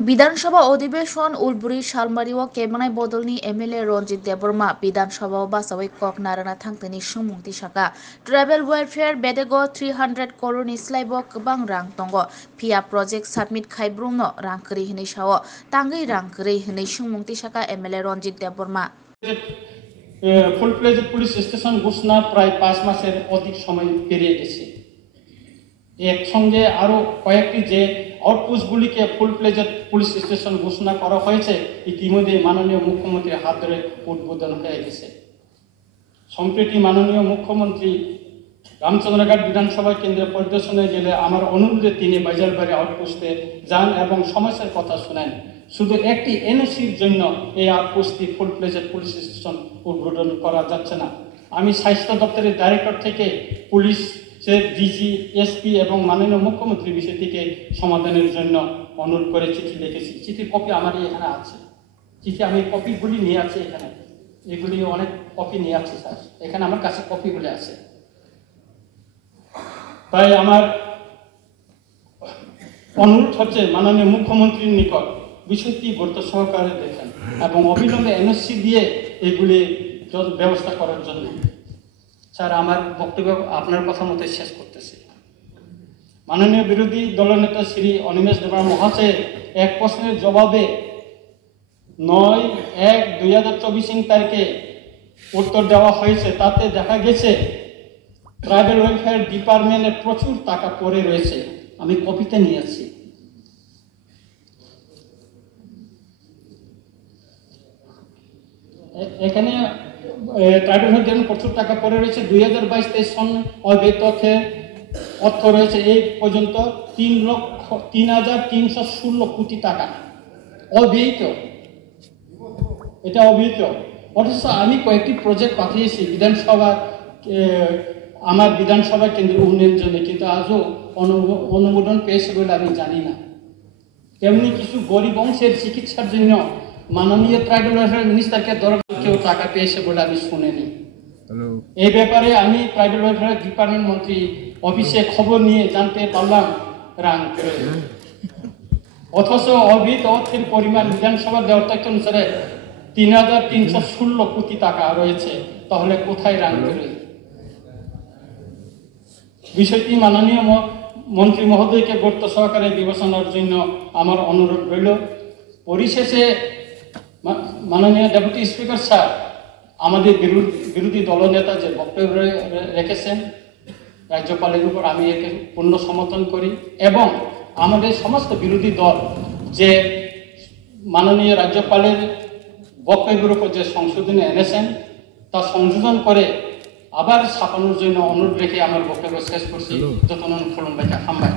বিধানসভা অধিবেশন উলবুরি শালমারিও কেবনাই বদলনি এমএলএ রঞ্জিত দেববর্মা বিধানসভা বাসাवै कक नारायण थांतनि सुमुंथि साका ट्राइबेल वेलफेयर बेदेगो 300 करोड़ स्लाइबो गोबां रां दंग फिया प्रोजेक्ट सबमिट खाइब्रुंनो रां करि हनै साव तांगै रां करि हनै सुमुंथि साका एमएलए रঞ্জিত देबबर्मा ফুল প্লেজেড পুলিশ স্টেশন ঘোষণা প্রায় 5 মাসের অধিক সময় পেরিয়ে গেছে। একসঙ্গে আরও কয়েকটি যে আউটপোস্টগুলিকে ফুল প্লেজেড পুলিশ স্টেশন ঘোষণা করা হয়েছে ইতিমধ্যে মাননীয় মুখ্যমন্ত্রীর হাত ধরে উদ্বোধন হয়ে গেছে। সম্প্রতি মাননীয় মুখ্যমন্ত্রী রামচন্দ্রঘাট বিধানসভা কেন্দ্র পরিদর্শনে গেলে আমার অনুরোধে তিনি বাজারবাড়ি আউটপোস্টে যান এবং সমস্যার কথা শুনেন। শুধু একটি এনওসির জন্য এই আউটপোস্টটি ফুল প্লেজেড পুলিশ স্টেশন উদ্বোধন করা যাচ্ছে না। আমি স্বাস্থ্য দপ্তরের ডাইরেক্টর থেকে পুলিশ ডিজি এসপি এবং মাননীয় মুখ্যমন্ত্রী বিষয়টিকে সমাধানের জন্য অনুরোধ করে চিঠি লিখেছি। চিঠির কপি আমার এখানে আছে। চিঠি আমি কপিগুলি নিয়ে আছি এখানে, এগুলি অনেক কপি নিয়ে আছি স্যার, এখানে আমার কাছে কপিগুলি আছে। তাই আমার অনুরোধ হচ্ছে মাননীয় মুখ্যমন্ত্রীর নিকট বিষয়টি গুরুত্ব সহকারে দেখেন এবং অবিলম্বে এনওসি দিয়ে এগুলি ব্যবস্থা করার জন্য। স্যার, আমার বক্তব্য আপনার কথা মতো শেষ করতেছি। মাননীয় বিরোধী দলনেতা শ্রী অনিমেষ দেববর্মা মহাশয় এক প্রশ্নের জবাবে 9/1/2024 তারিখে উত্তর দেওয়া হয়েছে। তাতে দেখা গেছে ট্রাইবেল ওয়েলফেয়ার ডিপার্টমেন্টে প্রচুর টাকা পড়ে রয়েছে। আমি কপিতে নিয়েছি। এখানে ট্রাইবেল ওয়েলফেয়ার প্রচুর টাকা পড়ে রয়েছে। 2022-23 সন অব্যয়িত অর্থ রয়েছে এই পর্যন্ত 3,316 কোটি টাকা অব্যয়িত। এটা অব্যয়িত। অথচ আমি কয়েকটি প্রজেক্ট পাঠিয়েছি বিধানসভা, আমার বিধানসভা কেন্দ্রের উন্নয়নের জন্য, কিন্তু আজও অনুমোদন পেয়েছে বলে আমি জানি না। তেমনি কিছু গরিব অংশের চিকিৎসার জন্য মাননীয় ট্রাইবেল ওয়েলফেয়ার মিনিস্টারকে দরবার কেউ টাকা পেয়েছে বলে আমি শুনিনি। এই ব্যাপারে আমি ট্রাইবেল ওয়েলফেয়ার ডিপার্টমেন্ট মন্ত্রী অফিসে খবর নিয়ে জানতে পারলাম রাং করে। অথচ অবৈধ অর্থের পরিমাণ বিধানসভার দেওয়ার তথ্য অনুসারে 3,316 কোটি টাকা রয়েছে। তাহলে কোথায় রাং করে? বিষয়টি মাননীয় মন্ত্রী মহোদয়কে গুরুত্ব সহকারে বিবেচনার জন্য আমার অনুরোধ রইল। পরিশেষে মাননীয় ডেপুটি স্পিকার স্যার, আমাদের বিরোধী দলনেতা যে বক্তব্য রেখেছেন রাজ্যপালের উপর আমি একে পূর্ণ সমর্থন করি এবং আমাদের সমস্ত বিরোধী দল যে মাননীয় রাজ্যপালের বক্তব্যের উপর যে সংশোধনী এনেছেন তা সংশোধন করে আবার ছাপানোর জন্য অনুরোধ রেখে আমার বক্তব্য শেষ করছি। যতক্ষণ ফলন বাইকা খাম্বাই।